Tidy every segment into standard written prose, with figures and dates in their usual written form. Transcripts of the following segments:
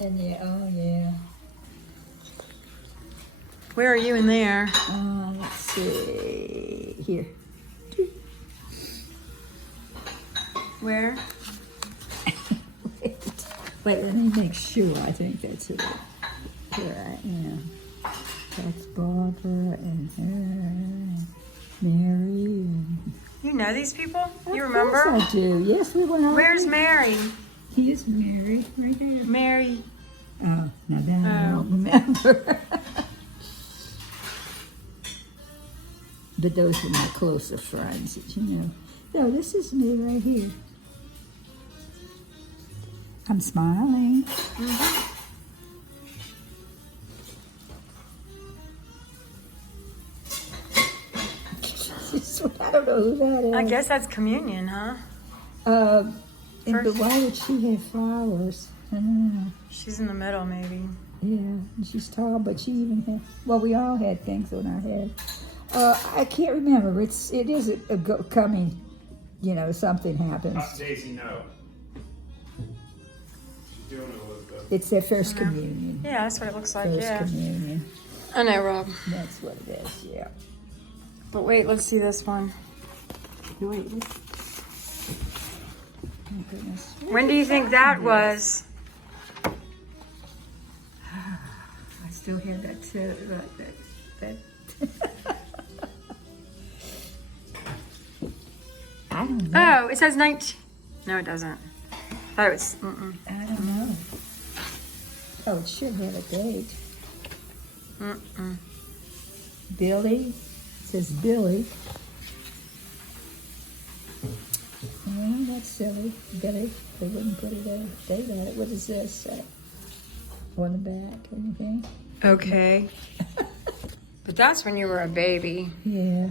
And yeah, oh yeah. Where are you in there? Let's see. Here. Where? Wait, let me make sure. I think that's it. Here I am. That's Barbara and her, Mary. And You know these people? You Of remember? course I do. Yes, we went out. Where's Mary? He is married right there. Mary. Oh, now that I don't remember. But those are my closer friends, you know. So this is me right here. I'm smiling. I don't know who that is. I guess that's communion, huh? But why would she have flowers? I don't know. She's in the middle, maybe. Yeah, and she's tall, but she even had, well, we all had things on our head. I can't remember. It is coming, you know, something happens. Daisy, no. She's doing it, Elizabeth. It's their first communion. Yeah, that's what it looks like, First yeah. communion. I know, Rob. That's what it is, yeah. But wait, let's see this one. Wait, oh, goodness. When do you think that was? I still have that too. That. I don't know. Oh, it says 19. No, it doesn't. Oh, it's. I don't know. Oh, it should have a date. Billy. It says Billy. Well, that's silly. Billy. They wouldn't put a date on it. What does this say? On the back, anything? Okay. But that's when you were a baby. Yeah.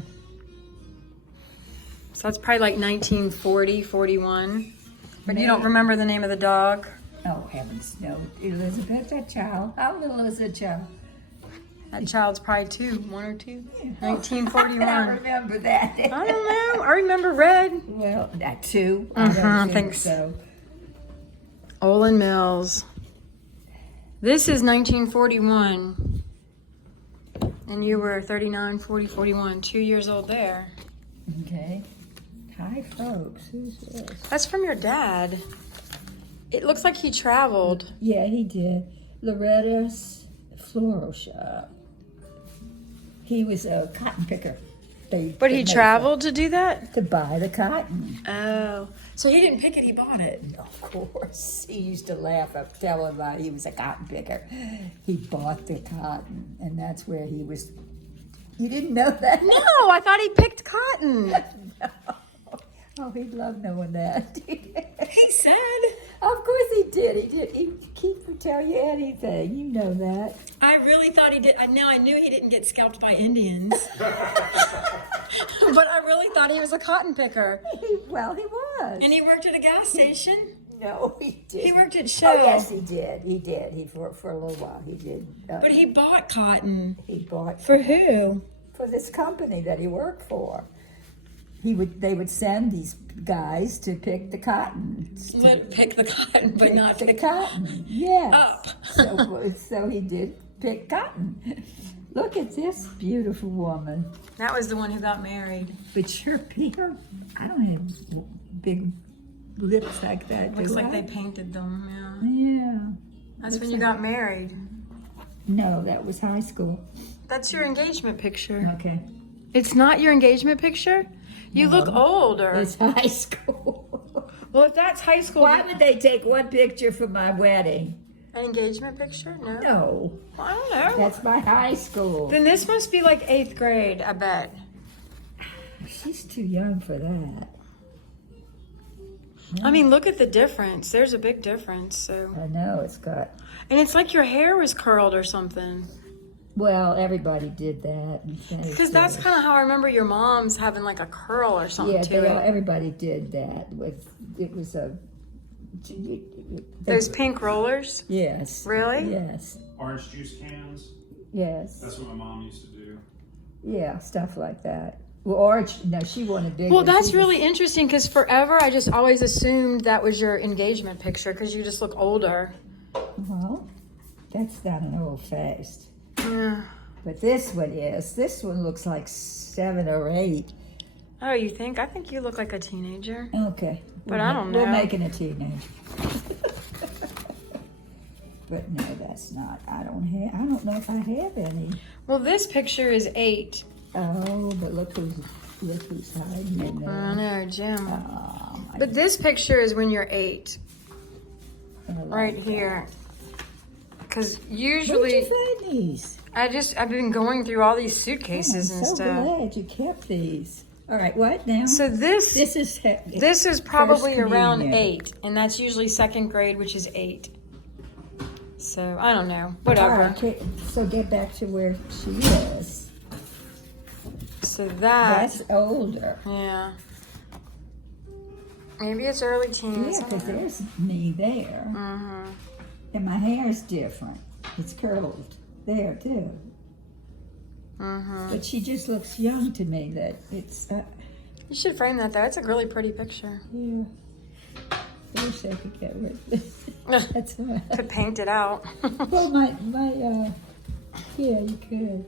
So that's probably like 1940, 41. But you don't remember the name of the dog? Oh, heavens, no. Elizabeth, that child. How little is that child? That child's probably one or two. Yeah. 1941. I don't remember that. I don't know. I remember red. Well, that too. I think so. Olin Mills. This is 1941. And you were 39, 40, 41. 2 years old there. Okay. Hi, folks. Who's this? That's from your dad. It looks like he traveled. Yeah, he did. Loretta's Floral Shop. He was a cotton picker. But he traveled to do that? To buy the cotton. Oh. So he didn't pick it, he bought it. Of course. He used to laugh up, tell him he was a cotton picker. He bought the cotton, and that's where he was. You didn't know that? No, I thought he picked cotton. No. Oh, he'd love knowing that. He said. Of course he did. He did. He would tell you anything. You know that. I really thought he did. Now I knew he didn't get scalped by Indians. But I really thought he was a cotton picker. Well, he was. And he worked at a gas station. No, he did. He worked at Shell. Oh, yes, he did. He did. For a little while, he did. But he bought cotton. He bought For who? for this company that he worked for. They would send these guys to pick the cotton. Pick the cotton, but not the pick cotton. Yes. up. So he did pick cotton. Look at this beautiful woman. That was the one who got married. But your Peter, I don't have big lips like that. Looks do like I? they painted them, yeah. Yeah. That's when you got married. No, that was high school. That's your engagement picture. Okay. It's not your engagement picture? You look older. It's high school. Well, if that's high school. Why would they take one picture for my wedding? An engagement picture? No. No. Well, I don't know. That's my high school. Then this must be like 8th grade, I bet. She's too young for that. I mean, look at the difference. There's a big difference. So, I know, it's got... and it's like your hair was curled or something. Well, everybody did that. Because that's kind of how I remember your mom's having like a curl or something to it. Everybody did that. It was a... Those pink rollers? Yes. Really? Yes. Orange juice cans. Yes. That's what my mom used to do. Yeah, stuff like that. Well, orange, no, she wanted bigger. Well, that's really interesting because forever I just always assumed that was your engagement picture because you just look older. Well, that's not an old faced. Yeah. But this one is. This one looks like 7 or 8. Oh, you think? I think you look like a teenager. Okay. But I don't know. We're making a teenager. But no, that's not. I don't know if I have any. Well, this picture is 8. Oh, but look who's hiding in there. I know, Jim. Oh, my But this picture is when you're 8, God. right here. Because Where'd usually, you find these? I've been going through all these suitcases I'm and so stuff. glad you kept these. All right, what now? So this is is probably First around Communion. 8, and that's usually 2nd grade, which is 8. So I don't know, All whatever. right, so get back to where she is. So That's older. yeah. Maybe it's early teens. Yeah, because there's me there. Mm-hmm. And my hair's different. It's curled there, too. Mm-hmm. But she just looks young to me. That it's, You should frame that though. It's a really pretty picture. yeah. I wish I could get rid of it. That's why. Could paint it out. Well, yeah, you could.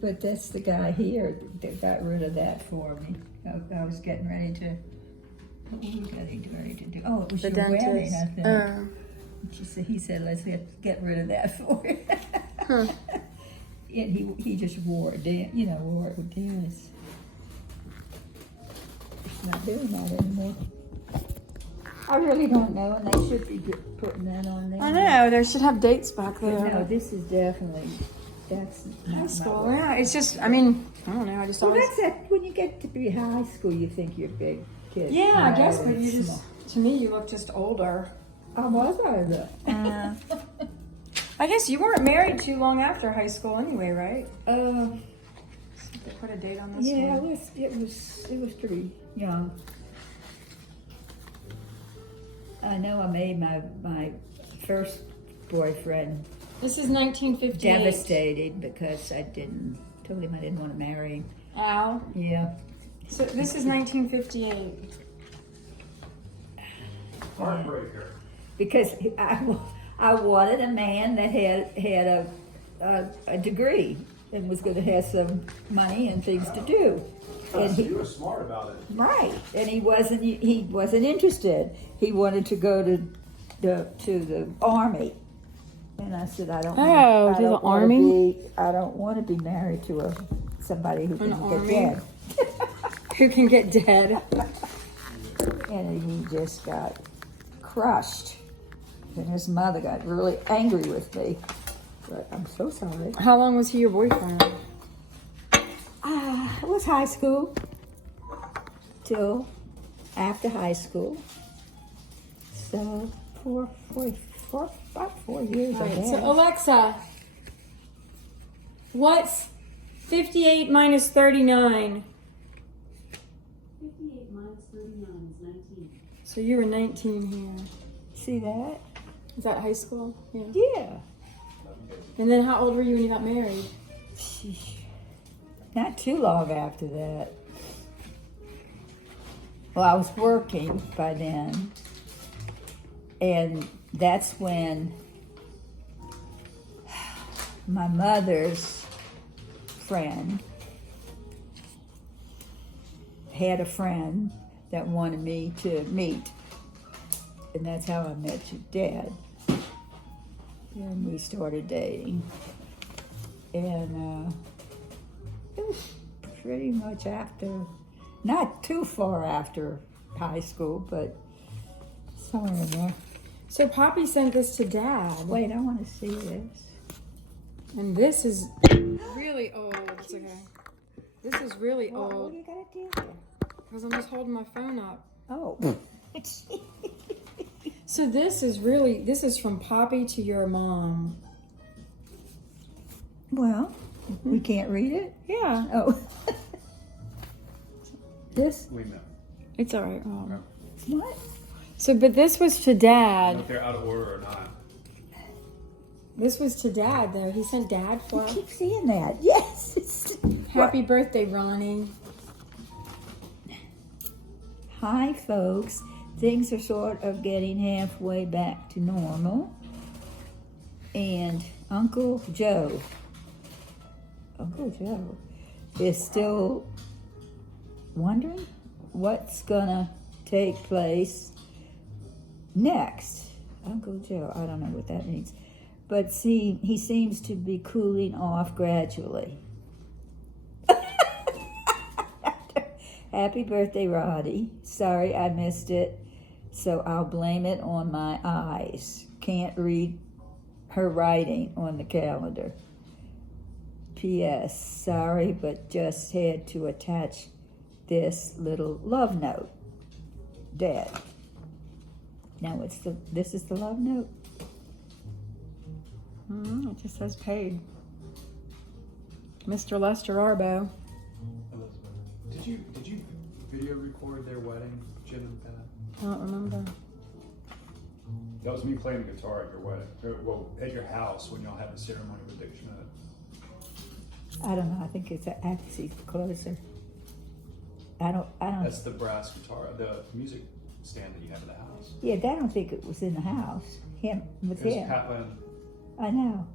But that's the guy here that got rid of that for me. I was getting ready to, what were we getting ready to do? Oh, it was The your wedding, dentist. I think. He said, let's get rid of that for you. Huh. And he just wore it down, wore it with Dennis. It's not doing that anymore. I really don't know, and they should be putting that on there. I know, they should have dates back But there. no, this is definitely, that's not High my school, way. yeah. It's just, I mean, I don't know. I just Well, always. that's it. When you get to be high school, you think you're a big kid. Yeah, I No, guess, but you it's just, small. to me, you look just older. Oh, was I though? I guess you weren't married too long after high school anyway, right? They put a date on this Yeah, one. it was pretty young. I know I made my first boyfriend This is 1958. devastated because told him I didn't want to marry him. Al. Yeah. So this is 1958. Heartbreaker. Because I wanted a man that had a degree and was going to have some money and things to do. And You were smart about it. right, and he wasn't interested. He wanted to go to the army, and I said I don't. Oh, to the army? I don't want to be married to somebody who can army? get dead. Who can get dead? And he just got crushed. And his mother got really angry with me. But I'm so sorry. How long was he your boyfriend? It was high school till after high school. So about 4 years, I Alright, guess. so Alexa, what's 58 minus 39? 58 minus 39 is 19. So you were 19 here. See that? Is that high school? Yeah. Yeah. And then how old were you when you got married? Sheesh. Not too long after that. Well, I was working by then. And that's when my mother's friend had a friend that wanted me to meet. And that's how I met your dad. And we started dating. And it was pretty much after, not too far after high school, but somewhere in there. So Poppy sent this to Dad. Wait, I want to see this. And this is really old. It's okay. This is really What old do you gotta do there? because I'm just holding my phone up. Oh. So this is from Poppy to your mom. Well, we can't read it? Yeah. Oh. This? We know. It's all right, Mom. What? So, but this was to I don't Dad. know if they're out of order or not. This was to Dad, though. He sent Dad I for keep seeing that. Yes. It's, Happy birthday, Ronnie. Hi, folks. Things are sort of getting halfway back to normal. And Uncle Joe is still wondering what's gonna take place next. Uncle Joe, I don't know what that means. But see, he seems to be cooling off gradually. Happy birthday, Roddy. Sorry I missed it, so I'll blame it on my eyes. Can't read her writing on the calendar. P.S. Sorry, but just had to attach this little love note. Dad. Now this is the love note. It just says paid. Mr. Lester Arbo. Elizabeth, did you video record their wedding, Jim and Pat? I don't remember. That was me playing the guitar at your wedding. Well, at your house when y'all had the ceremony with Dick Schmidt. I don't know. I think it's actually closer. I don't. That's the brass guitar, the music stand that you have at the house. Yeah, I don't think it was in the house. Him with It was him. Papa and I know,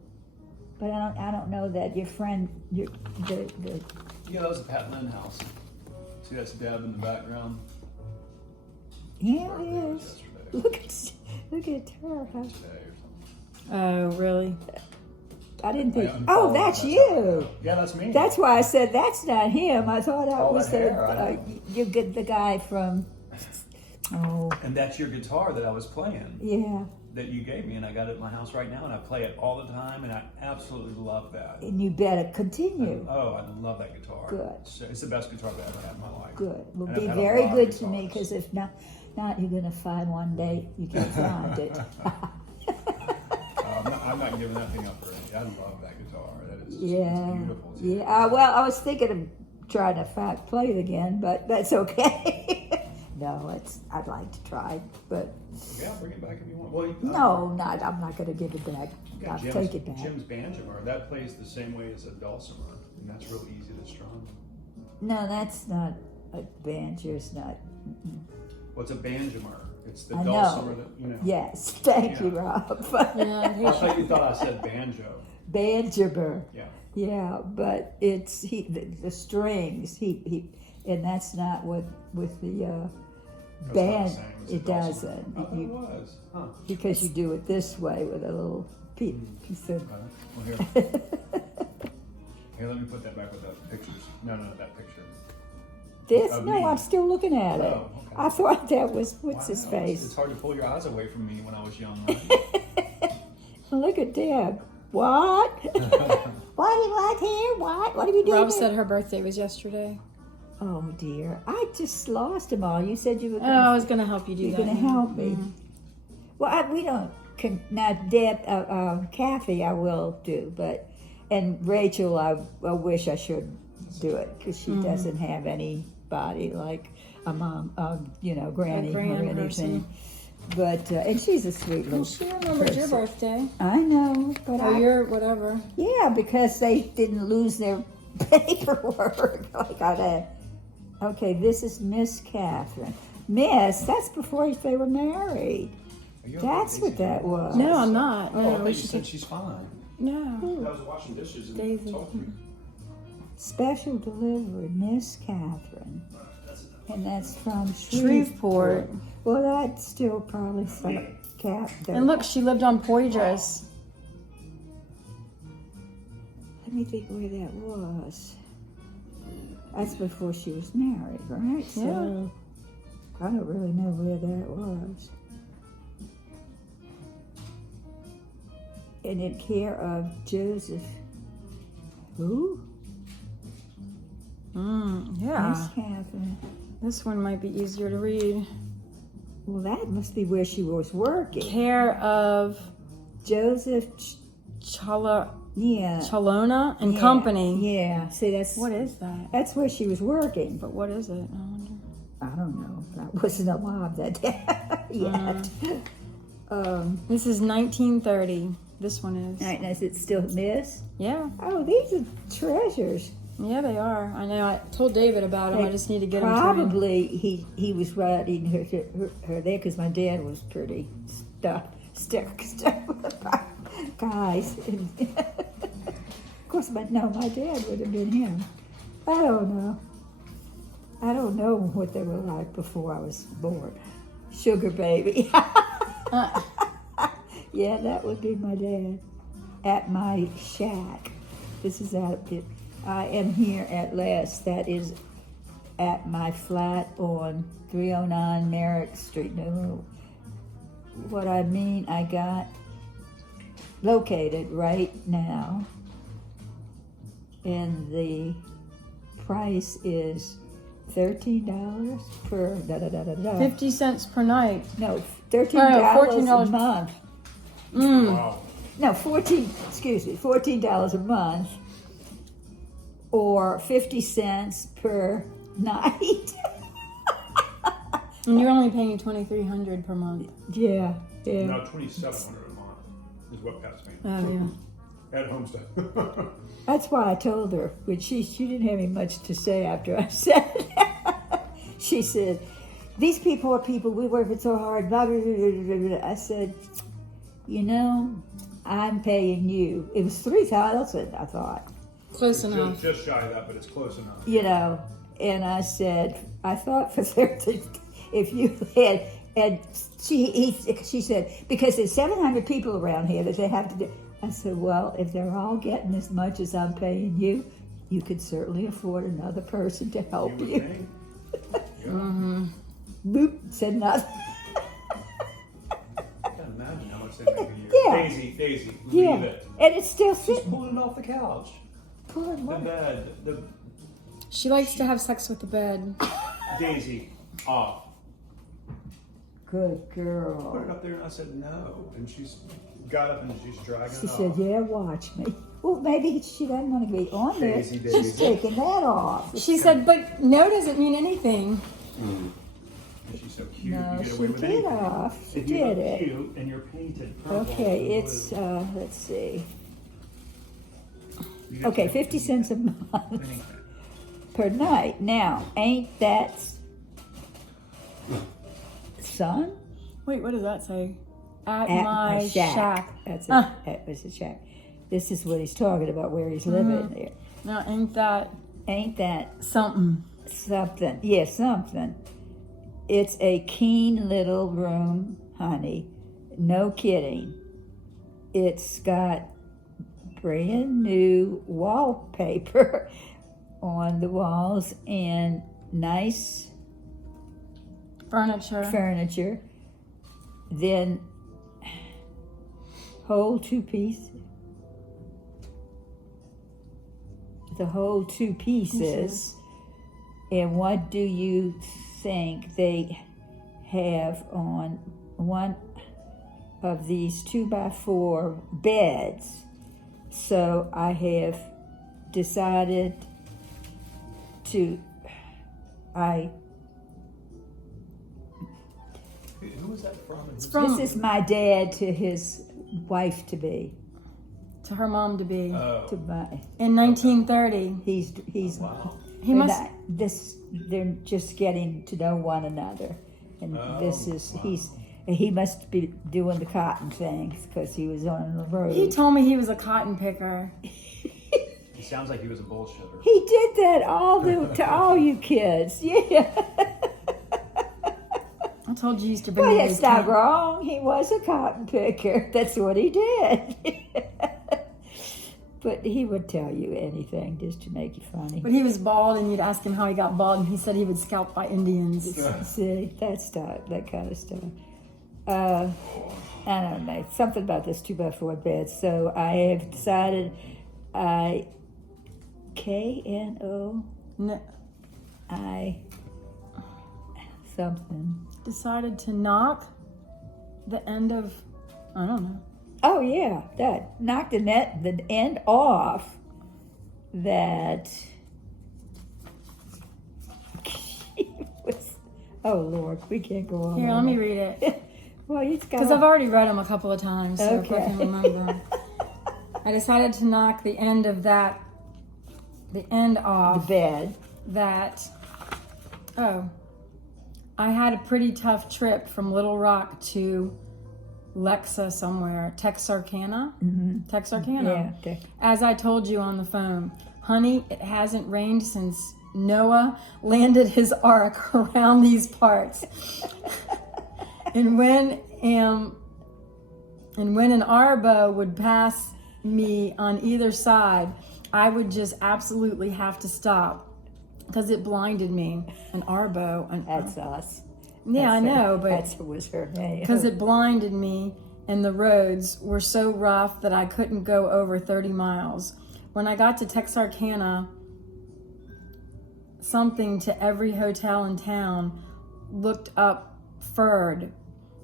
but I don't know that your friend, the yeah, that was the Pat Lynn house. See, that's Deb in the background. yeah, Birthday it was is. yesterday. Look at her. Huh? Today or something. Oh, really? I didn't think. I Oh, unfollowed, that's how I you. know. Yeah, that's me. That's why I said that's not him. I thought that All was that hair, I the know. you get the guy from. Oh, And that's your guitar that I was playing yeah. that you gave me, and I got it at my house right now, and I play it all the time, and I absolutely love that. And you better continue. Oh, I love that guitar. Good. It's the best guitar I've ever had in my life. Good. Will And I've be had a very lot of good to me guitars. because if not, you're gonna find one day you can't find it. I'm not giving that thing up for anything. I love that guitar. That is Yeah. it's beautiful. Too. Yeah. Well, I was thinking of trying to play it again, but that's okay. No, I'd like to try, but Yeah, bring it back if you want. Well, no, not. I'm not going to give it back. you I'll got take it back. Jim's banjomer. That plays the same way as a dulcimer, and that's real easy to strum. No, that's not a banjo. It's not. What's a banjomer? It's the I know. dulcimer that you know. Yes, thank you, Yeah. Rob. Yeah, I thought you thought I said banjo. Banjober. Yeah. Yeah, but it's the strings. He and that's not what with the That's band. not the same as It the dulcimer. doesn't. I thought it You- was. Huh. because you do it this way with a little piece of. Well, here. Here, let me put that back with the pictures. No, that picture. This? Of No, me. I'm still looking at it. Oh, okay. I thought that was what's his Wow, face. It's hard to pull your eyes away from me when I was young. Right? Look at Deb. What? what here? What are you doing? Rob there? said her birthday was yesterday. Oh dear, I just lost them all. You said you were Oh, I going was going to help you do you're that. going to help me. Well, we don't. Now, Deb, Kathy, I will do, but and Rachel, I wish I should do it because she doesn't have anybody like a mom, granny or grand anything. person. But and she's a sweet little. She remembered your person. birthday. I know, but Or I, your whatever. yeah, because they didn't lose their paperwork like I had. Okay, this is Miss Catherine. Miss, that's before they were married. Are you okay, That's what Daisy? that was. No, I'm not. Oh, I No, thought we you should said get. she's fine. No. I was washing dishes and Daisy. talked to me. Special delivery, Miss Catherine. And that's from Shreveport. Well, that's still probably some cat. And look, she lived on Poydras. Let me think where that was. That's before she was married, right? So I don't really know where that was. And in care of Joseph. Who? Miss Yeah. Catherine. This one might be easier to read. Well, that must be where she was working. Care of Joseph. Yeah. Chalona and Yeah, Company. Yeah. See, What is that? that's where she was working. But what is it? I wonder. I don't know. I wasn't alive that day yet. This is 1930. This one is. Right, now, is it still Miss? Yeah. Oh, these are treasures. Yeah, they are. I know. I told David about them. I just need to get them to him. Probably he was writing her there because my dad was pretty stuck. guys. Of course, my dad would have been him. I don't know. I don't know what they were like before I was born. Sugar baby. Yeah, that would be my dad at my shack. This is I am here at last. That is at my flat on 309 Merrick Street. No, what I mean, I got located right now, and the price is $13 per 50 cents per night. No, $13 $14 a month. Wow. No, $14 a month, or 50 cents per night. And you're only paying $2,300 per month. Yeah. No, $2,700 a month is what Pat's paying. Oh yeah. At Homestead. That's why I told her, but she didn't have me much to say after I said it. She said, these people are people, we work so hard, blah, blah, blah, blah, blah. I said, you know, I'm paying you. It was 3,000, I thought, Close enough. Just shy of that, but it's close enough. you know. And I said, I thought for 30, if you had, and she said, because there's 700 people around here that they have to do. I said, well, if they're all getting as much as I'm paying you, you could certainly afford another person to help would you. think. Yeah. Boop, said nothing. I can't imagine how much they make a year. Yeah. Daisy, leave Yeah, it. and it's still She's sitting. pulling it off the couch. Pulling The what? bed. She likes to have sex with the bed. Daisy, off. Good Put it girl. up there, and I said no. And she's got up and she's dragging She it said, off. yeah, watch me. Well, maybe she doesn't want to be on there. Daisy. She's taking that off. She said, but no doesn't mean anything. And she's so cute. No, you get she away with did anything. off. She If you did look it. cute and you're painted purple. Okay, and it's, blue, let's see. you get Okay, to- 50 cents a month Anything. per night. Now, ain't that son? Wait, what does that say? At, At my shack. That's it. Ah. That was a shack. This is what he's talking about, where he's living there. Now, ain't that Ain't that something? something? Yeah, something. It's a keen little room, honey. No kidding. It's got brand new wallpaper on the walls and nice Furniture. furniture. Then whole two-piece. The whole two pieces. And what do you think they have on one of these 2x4 beds? So I have decided to, Who was that from? It's from this is my dad to his wife to be. to her mom to be. To my, In 1930. he's Wow. He must. they're just getting to know one another, and this is he must be doing the cotton things because he was on the road. He told me he was a cotton picker. He sounds like he was a bullshitter. He did that to all you kids. Yeah. I told you he used to bring Well, me that's these not cotton- wrong. He was a cotton picker. That's what he did. But he would tell you anything just to make you funny. But he was bald, and you'd ask him how he got bald, and he said he was scalped by Indians. See, that stuff, that kind of stuff. I don't know, something about this 2x4 bed. So I have decided KNOI something. Decided to knock the end of, I don't know. Oh yeah, that knocked the end off. That was, oh Lord, we can't go on. Here, let me read it. Well, it's got. Because I've already read them a couple of times, so if I Okay. can remember. I decided to knock the end of that, the end the off bed. that, I had a pretty tough trip from Little Rock to Lexa somewhere, Texarkana. Texarkana. Yeah. Okay. As I told you on the phone, honey, it hasn't rained since Noah landed his ark around these parts. and when an arbo would pass me on either side, I would just absolutely have to stop because it blinded me. An arbo. That's us. Yeah, I know, but that was her name. because it blinded me and the roads were so rough that I couldn't go over 30 miles. When I got to Texarkana, something to every hotel in town looked up Ferd,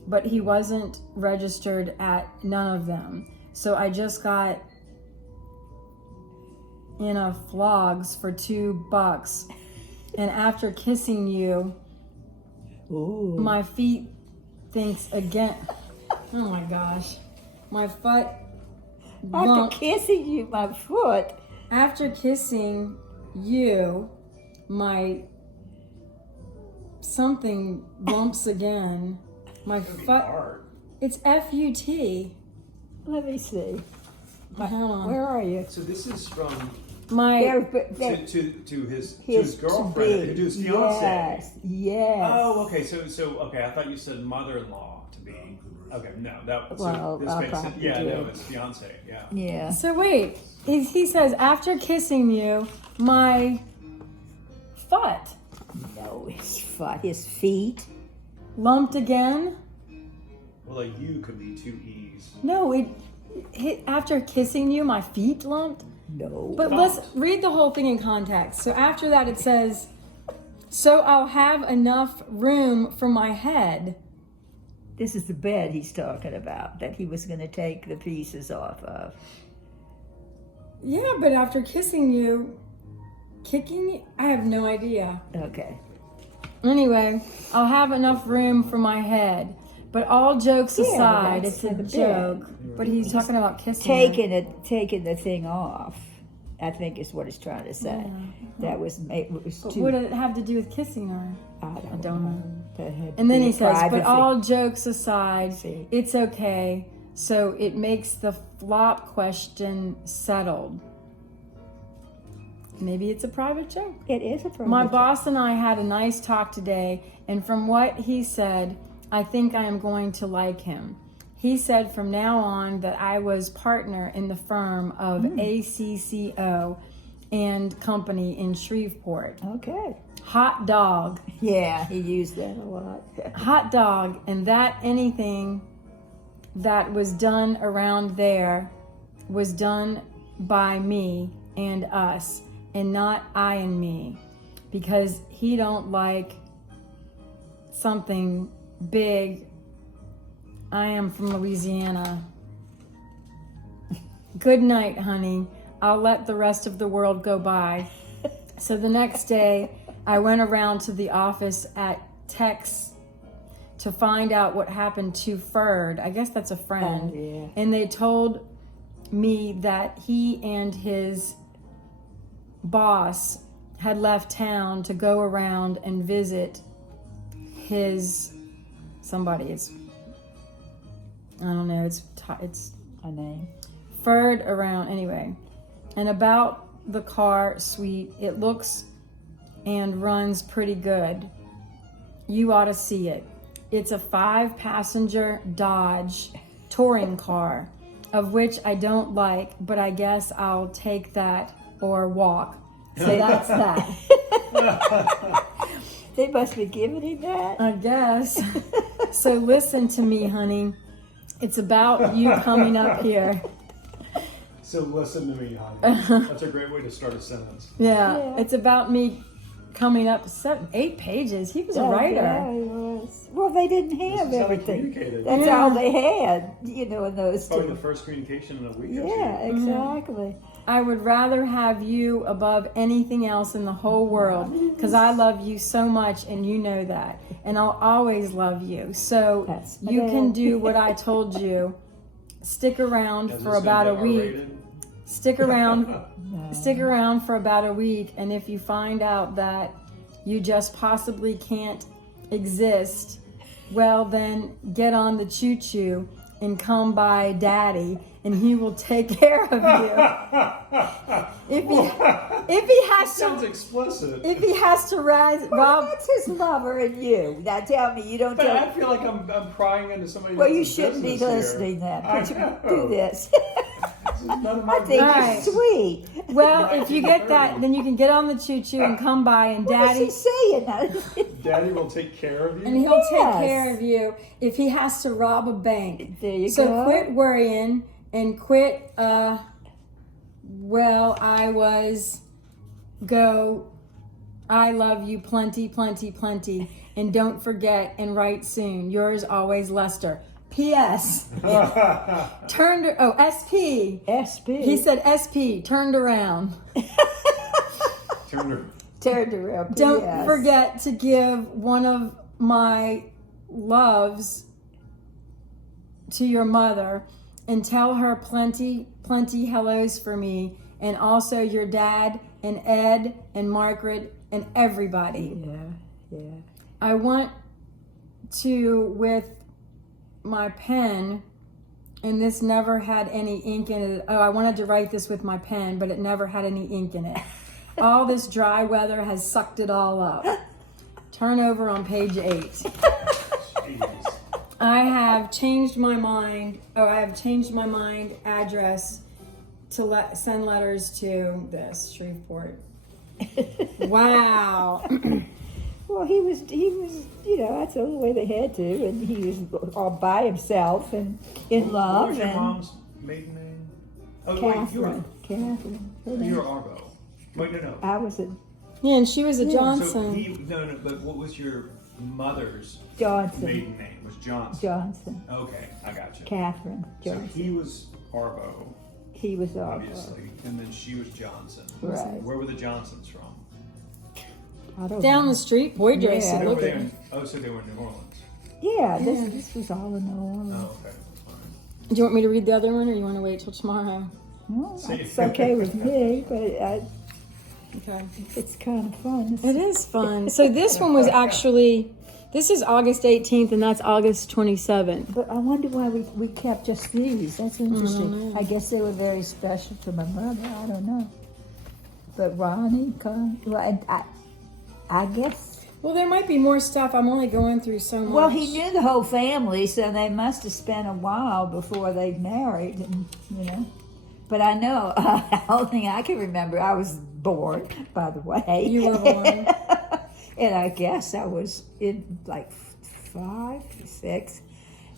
but he wasn't registered at none of them. So I just got in a flogs for $2. And after kissing you, Ooh. my feet thinks again. Oh my gosh. My foot After lumped. kissing you, my foot. After kissing you, my something bumps again. My foot. Art. It's F-U-T. Let me see. Hold on. Where are you? So this is from My to his girlfriend, to his fiance. Yes. Yes. Oh, okay. So okay. I thought you said mother-in-law to be. Okay, no, that. Well, this I makes sense. probably Yeah, did. no, it's fiance. Yeah. Yeah. So wait, he says after kissing you, my foot No, his foot. His feet. lumped again. Well, like you could be two E's. No, it after kissing you, my feet lumped. No. But let's read the whole thing in context. So after that, it says, "So I'll have enough room for my head." This is the bed he's talking about that he was going to take the pieces off of. Yeah, but after kissing you, kicking you, I have no idea. Okay. Anyway, I'll have enough room for my head. But all jokes Yeah, aside, that's it's a for the bed. joke. But he's talking about kissing her. Taking the thing off, I think is what he's trying to say. That was it was But too. what did it have to do with kissing her? I don't know. That had to And then be he says, privacy. but all jokes aside, See. it's okay. So it makes the flop question settled. Maybe it's a private joke. It is a private. My boss and I had a nice talk today, and from what he said, I think I am going to like him. He said from now on that I was partner in the firm of ACCO and Company in Shreveport. Okay. Hot dog. Yeah, he used that a lot. Hot dog, and that anything that was done around there was done by me and us, and not I and me, because he don't like something big. I am from Louisiana. Good night, honey. I'll let the rest of the world go by. So the next day, I went around to the office at Tex to find out what happened to Ferd. I guess that's a friend. Oh, yeah. And they told me that he and his boss had left town to go around and visit his somebody. It's I don't know. It's A name. Ferd around anyway. And about the car suite, it looks and runs pretty good. You ought to see it. It's a 5-passenger Dodge touring car, of which I don't like, but I guess I'll take that or walk. So that's that. They must be giving him that. I guess. So listen to me, honey. It's about you coming up here. So listen to me, honey. That's a great way to start a sentence. Yeah. It's about me coming up 8 pages. He was a Yeah, writer. he was. Well, they didn't This have is how they everything. communicated. That's Yeah. all they had, in those Probably two. the first communication in a week or Yeah, two. exactly. I would rather have you above anything else in the whole world because I love you so much and you know that. And I'll always love you. So That's my you can dad. do what I told you. Stick around Is for this about a gonna be week. R-rated? Stick around. Stick around for about a week. And if you find out that you just possibly can't exist, well then get on the choo-choo and come by Daddy, and he will take care of you. If he has Sounds to, explicit. if he has to rise, Well, Rob. that's his lover and you. Now tell me, you don't But I tell. feel like I'm prying into somebody Well, you else's shouldn't be business listening here. then. I But you know. do this. This is none of my I think Right. you're sweet. Well, if you get that, then you can get on the choo-choo and come by, and What Daddy, is he saying? Daddy will take care of you. and he'll Yes. take care of you if he has to rob a bank. There you So go. quit worrying and quit. Well, I was. Go. I love you plenty, plenty, plenty, and don't forget and write soon. Yours always, Lester. P.S. Turned. Oh, S.P. SP. He said S.P. Turned around. Turned around. Don't P.S. forget to give one of my loves to your mother and tell her plenty, plenty hellos for me, and also your dad and Ed and Margaret and everybody. Yeah. I want to, with my pen, and this never had any ink in it. Oh, I wanted to write this with my pen, but it never had any ink in it. All this dry weather has sucked it all up. Turn over on page 8. Jeez. I have changed my mind. Oh, I have changed my mind address to send letters to this Shreveport. Wow. Well, he was, that's the only way they had to, and he was all by himself and in What love. was your and mom's maiden name? Oh, wait, Catherine. you were Arvo. Wait, no. I was a Yeah, and she was a Yeah. So Johnson. no, but what was your mother's Johnson. maiden name? Was Johnson. Johnson. Okay, I got you. Catherine So Johnson. he was Arvo, He was all obviously, and then she was Johnson. Right. Where were the Johnsons from? I don't Down know. the street, boy dress. Yeah. it They were looked there like- in, so they were in New Orleans. Yeah, Yeah. this was all in New Orleans. Oh, okay. All right. Do you want me to read the other one, or you want to wait till tomorrow? Well, See. it's okay with me, but Okay. it's kind of fun. It is fun. So this one was actually, this is August 18th, and that's August 27th. But I wonder why we kept just these. That's interesting. know. I guess they were very special to my mother. I don't know. But Ronnie, well, I guess. Well, there might be more stuff. I'm only going through so much. Well, he knew the whole family, so they must have spent a while before they married, and. But I know the whole thing I can remember. I was born, by the way. You were born. And I guess I was in like 5, 6.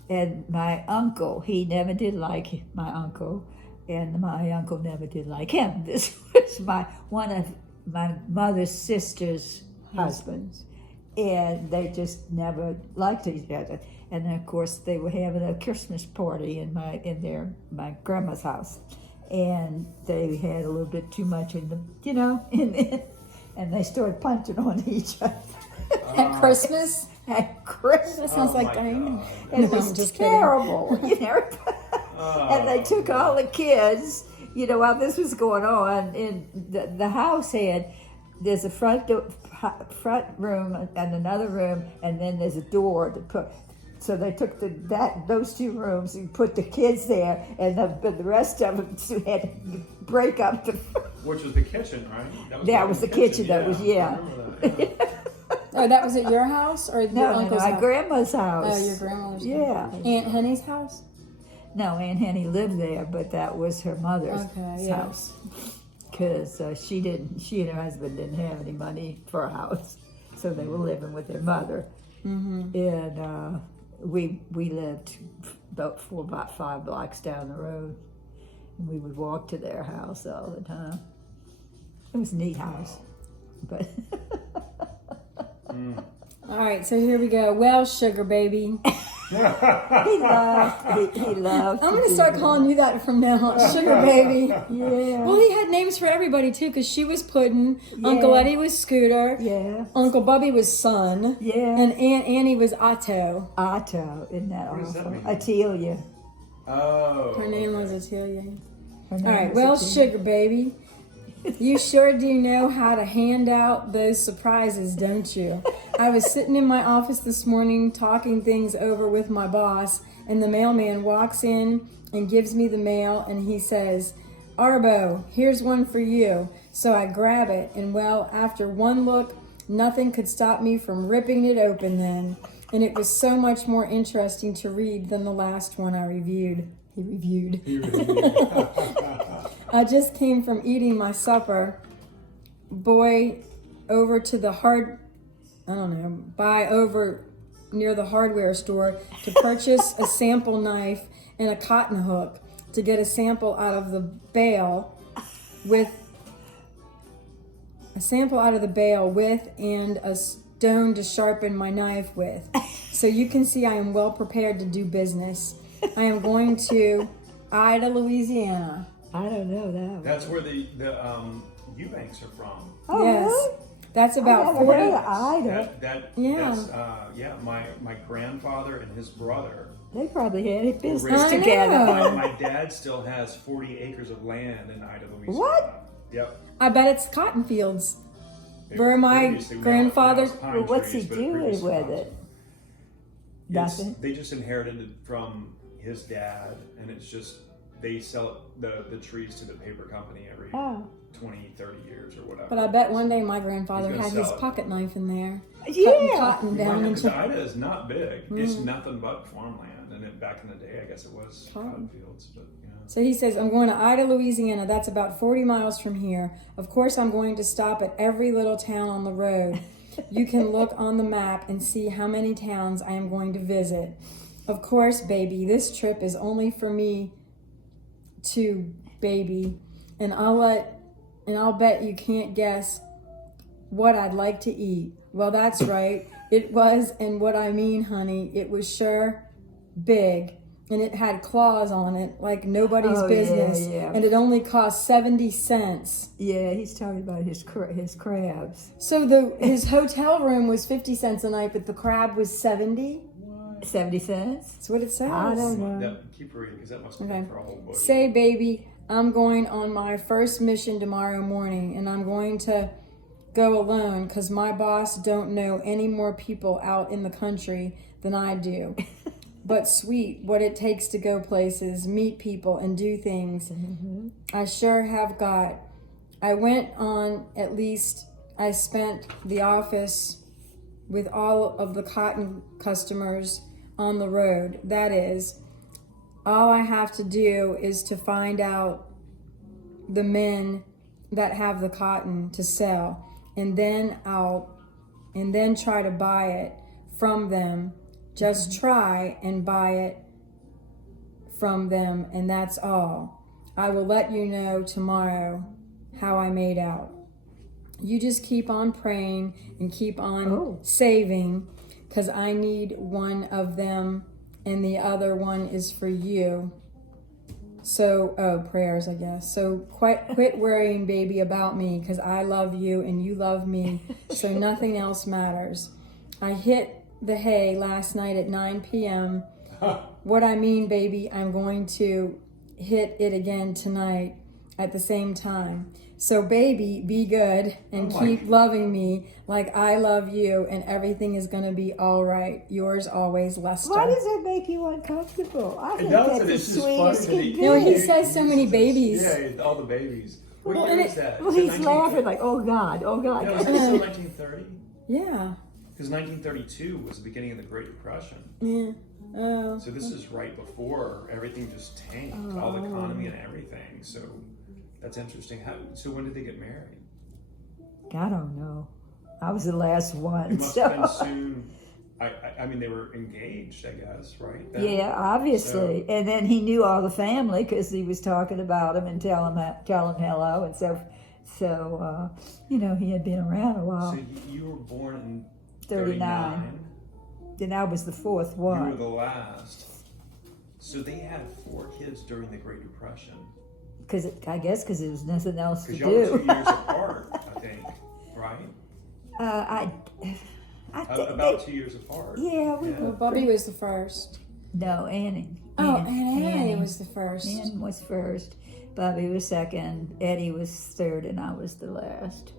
And my uncle, he never did like my uncle, and my uncle never did like him. This was one of my mother's sister's husbands, and they just never liked each other. And then, of course, they were having a Christmas party in my grandma's house, and they had a little bit too much in them, and they started punching on each other At Christmas? at Christmas. That sounds Oh like my Diana. God. And it No, was I'm just kidding. terrible, Oh. And they took all the kids, while this was going on. And the house there's a front room and another room, and then there's a door to put. So they took those 2 rooms and put the kids there, and the rest of them had to break up the. Which was the kitchen, right? That was the kitchen, that was, yeah. I remember that, Oh, that was at your house or your No, uncle's my house? grandma's house. Oh, your grandmother's Yeah. house. Aunt Henny's house? No, Aunt Henny lived there, but that was her mother's Okay, yeah. house. Because she and her husband didn't have any money for a house, so they were living with their mother. Mm-hmm. And we lived about 5 blocks down the road, and we would walk to their house all the time. It was a neat house, but All right, so here we go. Well, sugar baby. he loved. He loved. I'm going to start calling you that from now on. Sugar baby. Yeah. Well, he had names for everybody, too, because she was Puddin', Uncle Yeah. Eddie was Scooter, Yeah. Uncle Bubby was Son, Yeah. and Aunt Annie was Otto. Otto, isn't that What does that awful? mean? Atelia. Oh. Her name okay. was Atelia. Her name All right, was well, Atelia. sugar baby, you sure do know how to hand out those surprises, don't you? I was sitting in my office this morning talking things over with my boss, and the mailman walks in and gives me the mail, and he says, "Arbo, here's one for you." So I grab it, and well, after one look, nothing could stop me from ripping it open then. And it was so much more interesting to read than the last one I reviewed. He reviewed. I just came from eating my supper. Boy, over to the over near the hardware store to purchase a sample knife and a cotton hook to get a sample out of the bale with and a stone to sharpen my knife with. So you can see I am well prepared to do business. I am going to Ida, Louisiana. I don't know that one. That's where the Eubanks are from. Oh, Yes. really? That's about I never 40. heard of Ida. My grandfather and his brother. They probably had a business I together. know. My dad still has 40 acres of land in Ida, Louisiana. What? Yep. I bet it's cotton fields. It Where my previously- now grandfather- it's pine Well, what's he trees, but doing previously with was. it? Nothing. They just inherited it from his dad, and it's just they sell the trees to the paper company every Oh. 20, 30 years or whatever. But I bet one day my grandfather He's gonna had his sell it. pocket knife in there. Cutting Yeah. cotton You might down have, 'cause into. Ida is not big. It's nothing but farmland, and back in the day, I guess it was cotton fields. But So he says, I'm going to Ida, Louisiana. That's about 40 miles from here. Of course, I'm going to stop at every little town on the road. You can look on the map and see how many towns I am going to visit. Of course, baby, this trip is only for me to baby, and I'll bet you can't guess what I'd like to eat. Well, that's right. It was, and what I mean, honey, it was sure big, and it had claws on it like nobody's Oh, business, yeah. and it only cost 70 cents. Yeah, he's talking about his crabs. So his hotel room was 50 cents a night, but the crab was 70. 70 cents? That's what it says. I don't know. keep reading because that must have Okay. been for a whole book. Say, baby, I'm going on my first mission tomorrow morning, and I'm going to go alone because my boss don't know any more people out in the country than I do. But sweet, what it takes to go places, meet people, and do things. I sure have got. I went on, at least I spent the office with all of the cotton customers on the road. That is, all I have to do is to find out the men that have the cotton to sell, and then try to buy it from them. Just try and buy it from them, and that's all. I will let you know tomorrow how I made out. You just keep on praying and keep on saving, because I need one of them and the other one is for you. So, prayers, I guess. So quit worrying, baby, about me, because I love you and you love me, so nothing else matters. I hit the hay last night at 9 p.m. What I mean, baby, I'm going to hit it again tonight at the same time. So, baby, be good and keep loving me like I love you, and everything is going to be all right. Yours always, Lester. Why does that make you uncomfortable? I think does, that's and the it's just sweetest funny that can he- be. No, he says so many babies. Yeah, all the babies. What Well, year and is that? Well, Is it he's 19 laughing like, oh God, oh God. No, is it still 1930? Yeah. Because 1932 was the beginning of the Great Depression. Yeah. Oh. So this is right before everything just tanked, all the economy and everything. So that's interesting. So when did they get married? I don't know. I was the last one. It must so. have been soon. I mean, they were engaged, I guess, right? Then? Yeah, obviously. So- And then he knew all the family because he was talking about him and tell him hello. And so he had been around a while. So you were born in 39. Then I was the fourth You were one. the last. So they had 4 kids during the Great Depression. I guess because there was nothing else to Because y'all were 2 do. years apart, I think, right? I think About 2 years apart. yeah, we Yeah. Well, Bobby was the first. No, Annie. Oh, and Annie was the first. Ann was first. Bobby was second. Eddie was third, and I was the last.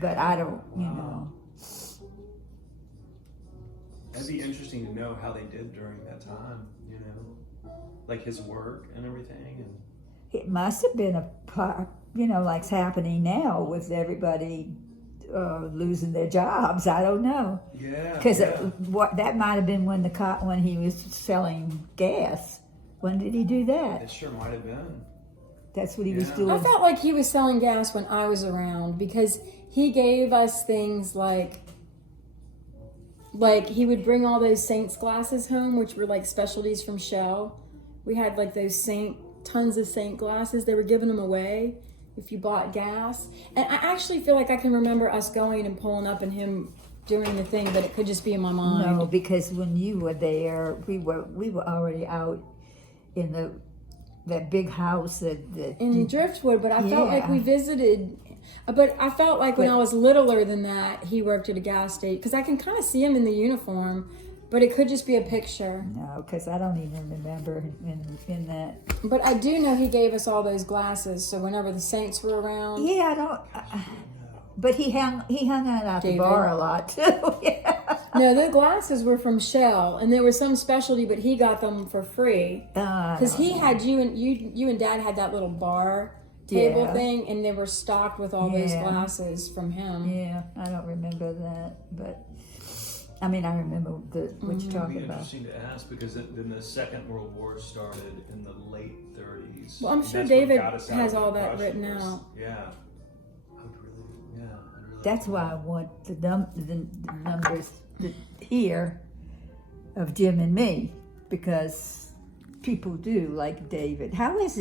But I don't, That'd be interesting to know how they did during that time, you know, like his work and everything. And It must have been a part, you know, like's happening now with everybody losing their jobs. I don't know. yeah, Because yeah. what that might have been when when he was selling gas. When did he do that? It sure might have been. That's what he was Yeah. doing. I felt like he was selling gas when I was around because he gave us things like he would bring all those Saints glasses home, which were like specialties from Shell. We had like those tons of Saint glasses. They were giving them away if you bought gas. And I actually feel like I can remember us going and pulling up and him doing the thing, but it could just be in my mind. No, because when you were there, we were already out in that big house In Driftwood, but I felt like Yeah. we visited. But I felt like when But- I was littler than that, he worked at a gas station because I can kind of see him in the uniform, but it could just be a picture. No, because I don't even remember in that. But I do know he gave us all those glasses, so whenever the Saints were around, Yeah, I don't. But he hung out at the David. bar a lot too. Yeah. no, the glasses were from Shell, and there was some specialty, but he got them for free because he had you and Dad had that little bar table Yeah. thing, and they were stocked with all those Yeah. glasses from him. Yeah, I don't remember that, but I mean, I remember what you're It'd talking be about. interesting to ask because then the Second World War started in the late 30s. Well, I'm and sure that's what David got us out has of all that depression written was- out. Yeah. I'd really That's why I want the numbers here of Jim and me, because people do like David. How is it?